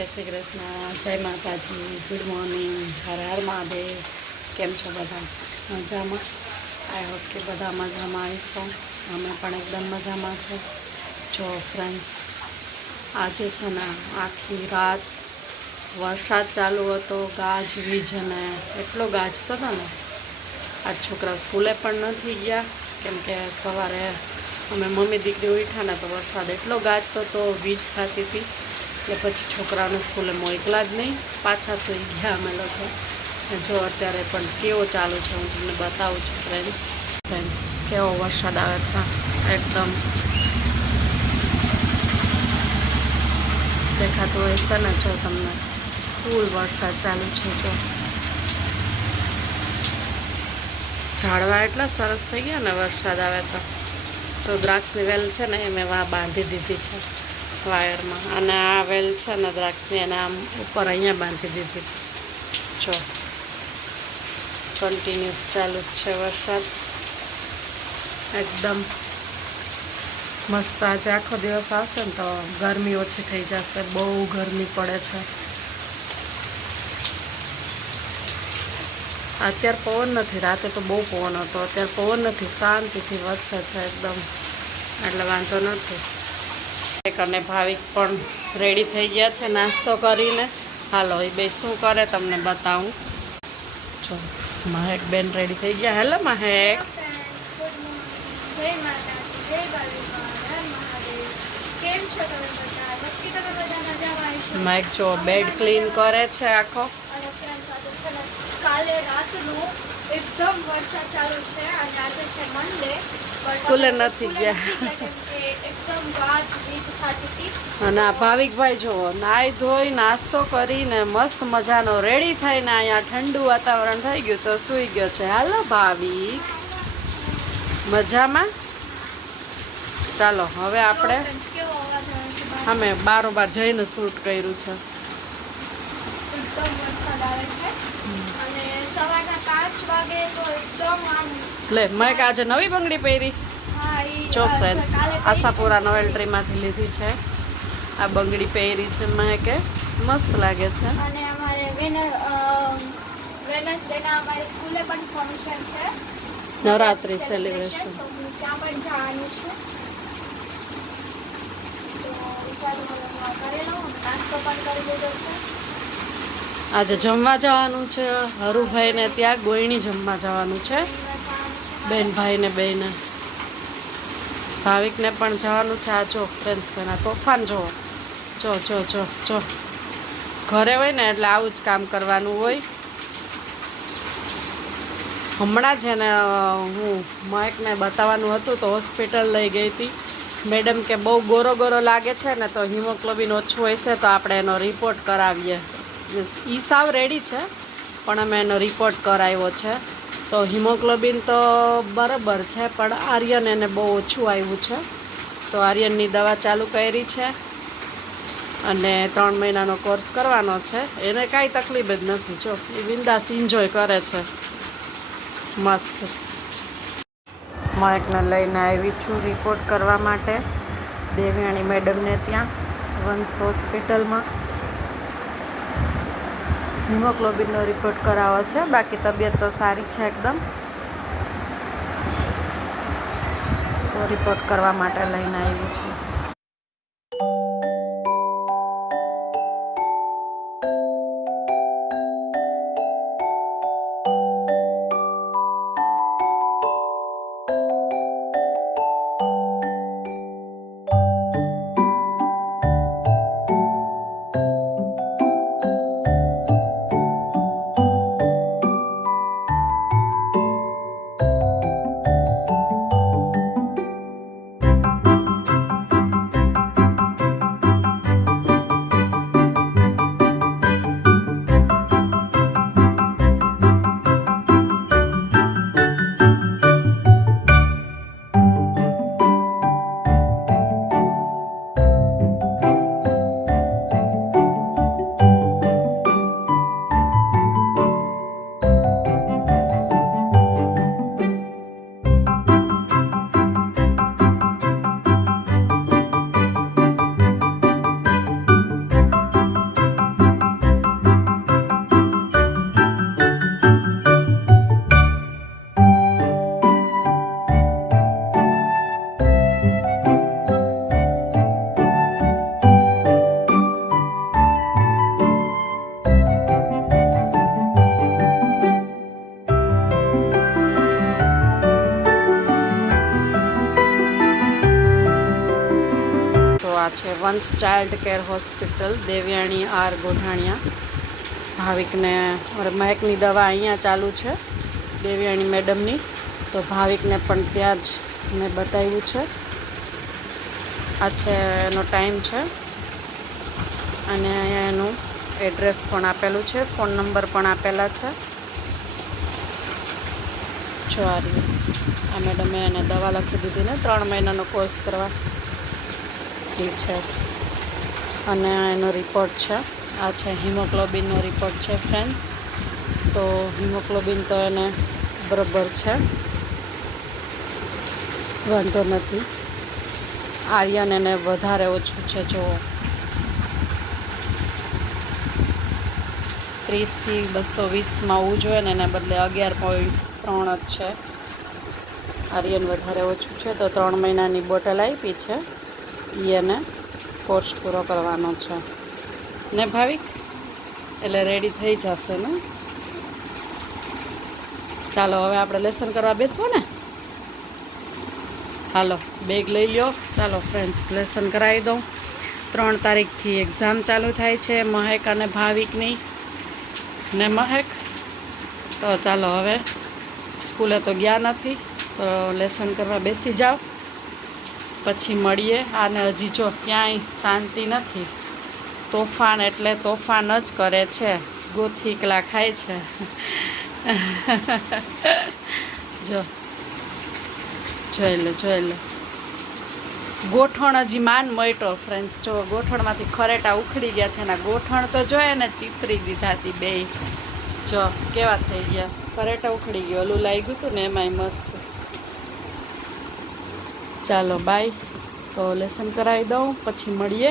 જય શ્રી કૃષ્ણ, જય Mataji good morning હર હર મહાદેવ, કેમ છો બધા? મજામાં? આઈ હોપ કે બધા મજામાં આવીશો અમે પણ એકદમ મજામાં છે. જો ફ્રેન્ડ્સ આજે છે ને આખી રાત વરસાદ ચાલુ હતો, ગાજ, વીજ અને એટલો ગાજતો હતો ને. આજ છોકરા સ્કૂલે પણ નથી ગયા. કેમ કે સવારે અમે મમ્મી દીકરી ઉઠ્યા ને તો વરસાદ એટલો ગાજતો તો વીજ થતી હતી. એટલે પછી છોકરાઓને સ્કૂલે મોકલા જ નહીં. પાછા સુઈ ગયા અમે લોકો. જો અત્યારે પણ કેવો ચાલુ છે, હું તમને બતાવું છું ફ્રેન્ડ ફ્રેન્ડ્સ કેવો વરસાદ આવે છે. એકદમ દેખાતું છે ને જો તમને. ફૂલ વરસાદ ચાલુ છે, જો. ઝાડવા એટલા સરસ થઈ ગયા ને વરસાદ આવે તો. તો દ્રાક્ષની વેલ છે ને એ મેં વા બાંધી દીધી છે. વાયરમાં અને આ વેલ છે ને દ્રાક્ષની અને આમ ઉપર અહીંયા બાંધી દીધી છે. જો. કન્ટિન્યુઅસ ચાલુ જ છે વરસાદ. એકદમ મસ્ત આજે આખો દિવસ આવશે ને તો ગરમી ઓછી થઈ જશે, બહુ ગરમી પડે છે. અત્યારે પવન નથી, રાતે તો બહુ પવન હતો, અત્યારે પવન નથી શાંતિથી વરસે છે એકદમ. એટલે વાંધો નથી. અને ભાવિક પણ રેડી થઈ ગયા છે નાસ્તો કરીને. હાલો એ બે શું કરે તમને બતાવું. જો મહેક બેન રેડી થઈ ગયા. હેલો મહેક. જય માતાજી જય બાલુકા હર મહાદેવ. કેમ છો તમે બધા? નક્કી તમે બધા મજામાં હશો? મહેક જો બેડ ક્લીન કરે છે આખો. અને friends, આજે છે ને કાલે રાતનું એકદમ વરસાદ ચાલુ છે. અને આજે છે મંડે સ્કૂલે નથી ગયા. અને આ ભાવિકભાઈ જુઓ નાહી ધોઈ નાસ્તો કરીને મસ્ત મજાનો રેડી થઈને અહીંયા ઠંડુ વાતાવરણ થઈ ગયું તો સૂઈ ગયો છે. હાલો ભાવિક. મજામાં? ચાલો હવે આપણે? અમે બારોબાર જઈને શૂટ કર્યું છે. લે મેં આજે નવી બંગડી પહેરી. જો ફ્રેન્ડ્સ આશાપુરા નોવેલ્ટ્રીમાંથી લીધી છે. આ બંગડી પહેરી છે મેં કે મસ્ત લાગે છે. અને અમારે વેનસડેના અમારે સ્કૂલે પણ ફંક્શન છે. નવરાત્રિ સેલિબ્રેશન ત્યાં પણ જવાનું છું. આજે જમવા જવાનું છે. હરુભાઈને ત્યાં ગોયણી જમવા જવાનું છે. દિવસ જવાનું છે. બેન ભાઈને બેને. ભાવિકને પણ જવાનું છે. આ જો ફ્રેન્ડ્સ એના તોફાન જો જો જો જો જો. ઘરે હોય ને એટલે આવું જ કામ કરવાનું હોય. હમણાં જ એને હું મહેકને બતાવવાનું હતું તો હોસ્પિટલ લઈ ગઈ હતી. મેડમ કે બહુ ગોરો ગોરો લાગે છે ને તો હિમોગ્લોબિન ઓછું હશે તો આપણે એનો રિપોર્ટ કરાવીએ. ઈ સાવ રેડી છે, પણ અમે એનો રિપોર્ટ કરાવ્યો છે. તો હિમોગ્લોબિન તો બરાબર છે, પણ આર્યન એને બહુ ઓછું આવ્યું છે. તો આર્યનની દવા ચાલુ કરી છે અને ત્રણ મહિનાનો કોર્સ કરવાનો છે. એને કાંઈ તકલીફ જ નથી, જો, એ બિંદાસ એન્જોય કરે છે. મસ્ત. મયકને લઈને આવી છું રિપોર્ટ કરવા માટે. દેવ્યાણી મેડમને ત્યાં, વંશ હોસ્પિટલમાં હિમોગ્લોબિનનો રિપોર્ટ કરાવવો છે. બાકી તબિયત તો સારી છે એકદમ. તો રિપોર્ટ કરવા માટે લઈને આવી છું. છે child care hospital Devyani R Godhaniya ભાવિકને મહેકની દવા અહીંયા ચાલુ છે દેવ્યાણી મેડમની. તો ભાવિકને પણ ત્યાં જ મેં બતાવ્યું છે. આ છે એનો ટાઈમ છે. અને અહીંયા એનું એડ્રેસ પણ આપેલું છે, ફોન નંબર પણ આપેલા છે. જો આ આ મેડમે એને દવા લખી દીધી ને, ત્રણ મહિનાનો કોર્સ કરવા. ઠીક છે. અને એનો રિપોર્ટ છે. આ છે હિમોગ્લોબિનનો રિપોર્ટ છે ફ્રેન્ડ્સ તો હિમોગ્લોબિન તો એને બરાબર છે. વાંધો નથી. આર્યન એને વધારે ઓછું છે જો ત્રીસથી બસો વીસમાં આવવું જોઈએ ને, એના બદલે અગિયાર પોઈન્ટ ત્રણ જ છે. આર્યન વધારે ઓછું છે, તો ત્રણ મહિનાની બોટલ આપી છે. એને કોર્સ પૂરો કરવાનો છે. ને ભાવિક, એટલે રેડી થઈ જશે ને? ચાલો, હવે આપણે લેસન કરવા બેસવો ને? હાલો બેગ લઈ લ્યો. ચાલો ફ્રેન્ડ્સ લેસન કરાવી દઉં. ત્રણ તારીખથી એક્ઝામ ચાલુ થાય છે, મહેક અને ભાવિકની. ને મહેક? તો ચાલો, હવે સ્કૂલે તો ગયા નથી, તો લેસન કરવા બેસી જાઓ. પછી મળીએ. આને હજી જો ક્યાંય શાંતિ નથી. તોફાન એટલે તોફાન જ કરે છે. ગોથીકલા ખાય છે. જો. જોઈ લે જોઈ લે. ગોઠણ હજી માન મળ્યો ફ્રેન્ડ્સ જો ગોઠણમાંથી ખરેટા ઉખડી ગયા છે ને ગોઠણ તો જોઈએ ને ચીતરી દીધા હતી બે જો કેવા થઈ ગયા? ખરેટા ઉખડી ગયો. ઓલું લાગ્યું હતું ને એમાંય મસ્ત ચાલો બાય તો લેસન કરાવી દઉં પછી મળીએ.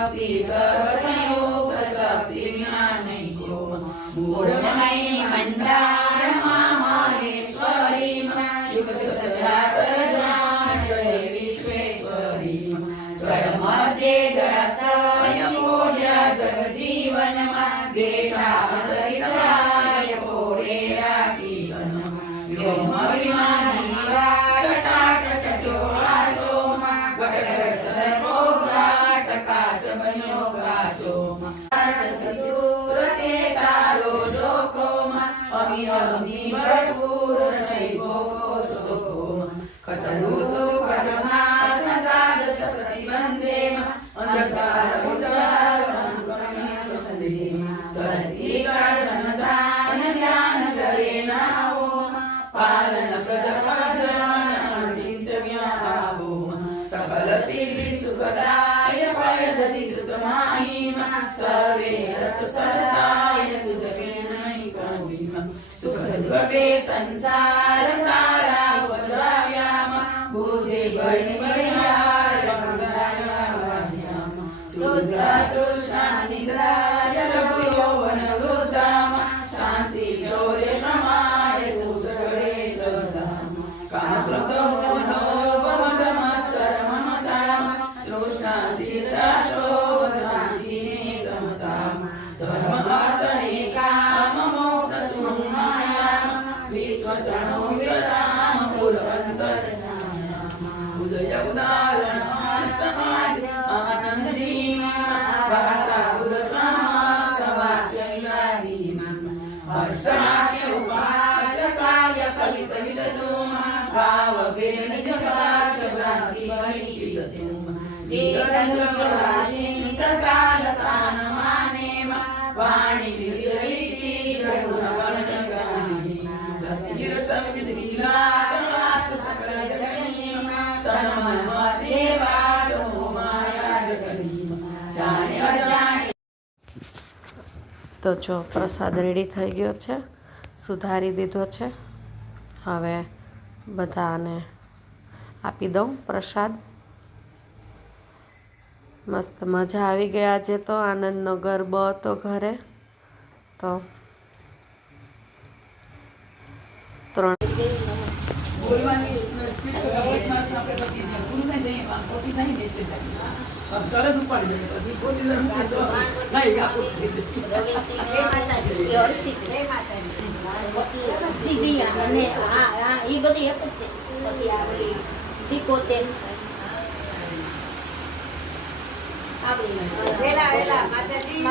सप्ति सर्वसयोपसप्तिविनाशयो मूढमयि Manda soma. Arsa surate taro dokoma, amina ni barbura taibo sokoma. Katanutu kadama સરસાય તુજ પ્રેરણા સુખ દુઃખ બે સંસાર તો જો પ્રસાદ રેડી થઈ ગયો છે, સુધારી દીધો છે. હવે બધાને આપી દઉં પ્રસાદ. મસ્ત મજા આવી ગઈ આજે તો આનંદનો ગરબો હતો ઘરે. તો ત્રણ સીધી અને હા હા એ બધી એક જ છે. પછી આ બધી સિકોતેર. આપણી વેલા વેલા માતાજી.